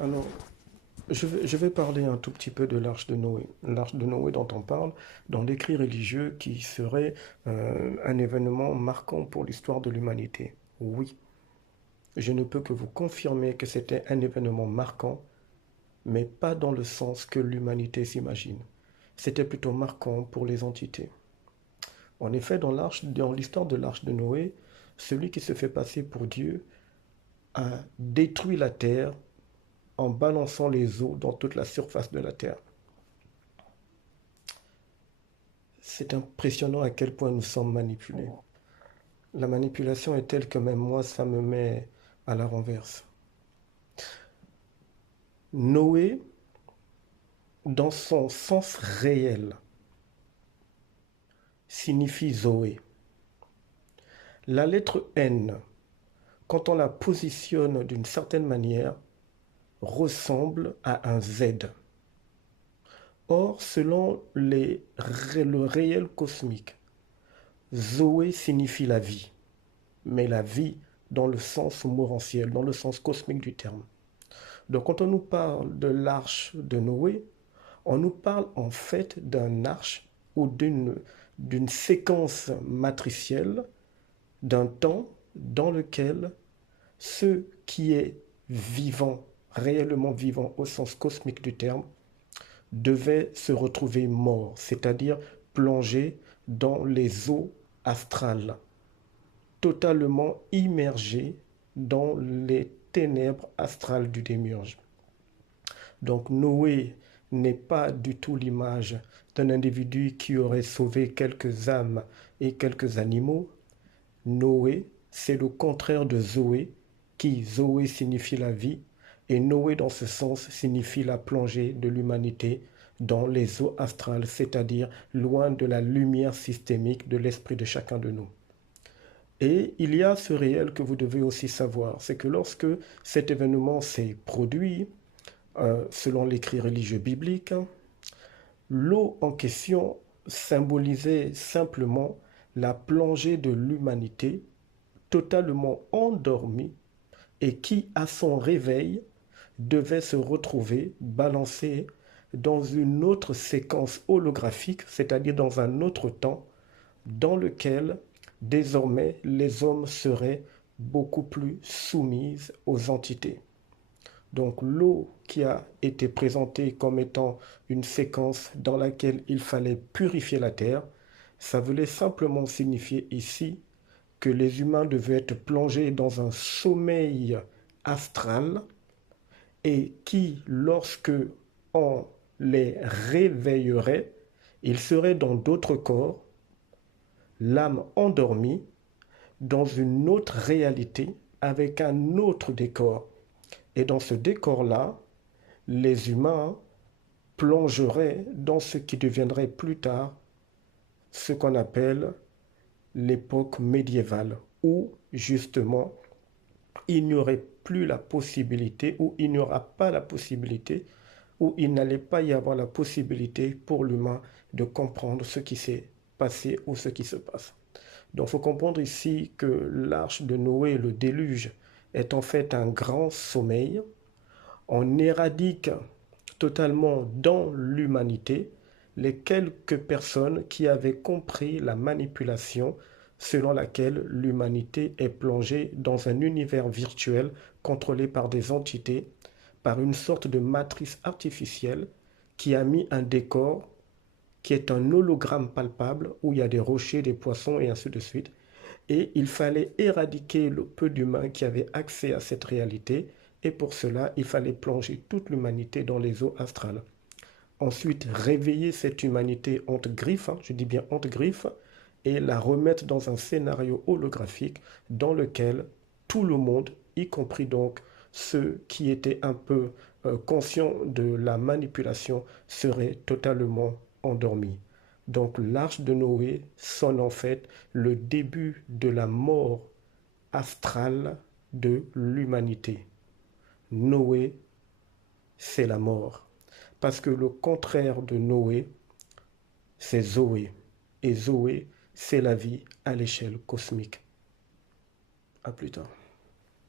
Alors, je vais parler un tout petit peu de l'arche de Noé. L'arche de Noé dont on parle dans l'écrit religieux qui serait un événement marquant pour l'histoire de l'humanité. Oui, je ne peux que vous confirmer que c'était un événement marquant, mais pas dans le sens que l'humanité s'imagine. C'était plutôt marquant pour les entités. En effet, dans l'histoire de l'arche de Noé, celui qui se fait passer pour Dieu a détruit la terre en balançant les eaux dans toute la surface de la terre. C'est impressionnant à quel point nous sommes manipulés. La manipulation est telle que même moi, ça me met à la renverse. Noé, dans son sens réel, signifie Zoé. La lettre N, quand on la positionne d'une certaine manière, ressemble à un Z. Or, selon le réel cosmique, Zoé signifie la vie, mais la vie dans le sens morantiel, dans le sens cosmique du terme. Donc quand on nous parle de l'arche de Noé, on nous parle en fait d'un arche ou d'une séquence matricielle, d'un temps dans lequel ce qui est vivant, réellement vivant au sens cosmique du terme, devait se retrouver mort, c'est-à-dire plongé dans les eaux astrales, totalement immergé dans les ténèbres astrales du démiurge. Donc Noé n'est pas du tout l'image d'un individu qui aurait sauvé quelques âmes et quelques animaux. Noé, c'est le contraire de Zoé, qui Zoé signifie la vie, et Noé dans ce sens signifie la plongée de l'humanité dans les eaux astrales, c'est-à-dire loin de la lumière systémique de l'esprit de chacun de nous. Et il y a ce réel que vous devez aussi savoir, c'est que lorsque cet événement s'est produit, selon l'écrit religieux biblique, l'eau en question symbolisait simplement la plongée de l'humanité totalement endormie et qui, à son réveil, devait se retrouver balancé dans une autre séquence holographique, c'est-à-dire dans un autre temps, dans lequel désormais les hommes seraient beaucoup plus soumis aux entités. Donc l'eau qui a été présentée comme étant une séquence dans laquelle il fallait purifier la terre, ça voulait simplement signifier ici que les humains devaient être plongés dans un sommeil astral et qui, lorsque on les réveillerait, ils seraient dans d'autres corps, l'âme endormie, dans une autre réalité, avec un autre décor. Et dans ce décor-là, les humains plongeraient dans ce qui deviendrait plus tard ce qu'on appelle l'époque médiévale, où justement il n'y aurait plus la possibilité, ou il n'y aura pas la possibilité, ou il n'allait pas y avoir la possibilité pour l'humain de comprendre ce qui s'est passé ou ce qui se passe. Donc il faut comprendre ici que l'arche de Noé, le déluge, est en fait un grand sommeil. On éradique totalement dans l'humanité les quelques personnes qui avaient compris la manipulation selon laquelle l'humanité est plongée dans un univers virtuel contrôlé par des entités, par une sorte de matrice artificielle qui a mis un décor qui est un hologramme palpable où il y a des rochers, des poissons et ainsi de suite. Et il fallait éradiquer le peu d'humains qui avaient accès à cette réalité. Et pour cela, il fallait plonger toute l'humanité dans les eaux astrales. Ensuite, réveiller cette humanité entre griffes, je dis bien entre griffes, et la remettre dans un scénario holographique dans lequel tout le monde, y compris donc ceux qui étaient un peu conscients de la manipulation, seraient totalement endormis. Donc l'arche de Noé sonne en fait le début de la mort astrale de l'humanité. Noé, c'est la mort. Parce que le contraire de Noé, c'est Zoé. Et Zoé, c'est la vie à l'échelle cosmique. À plus tard.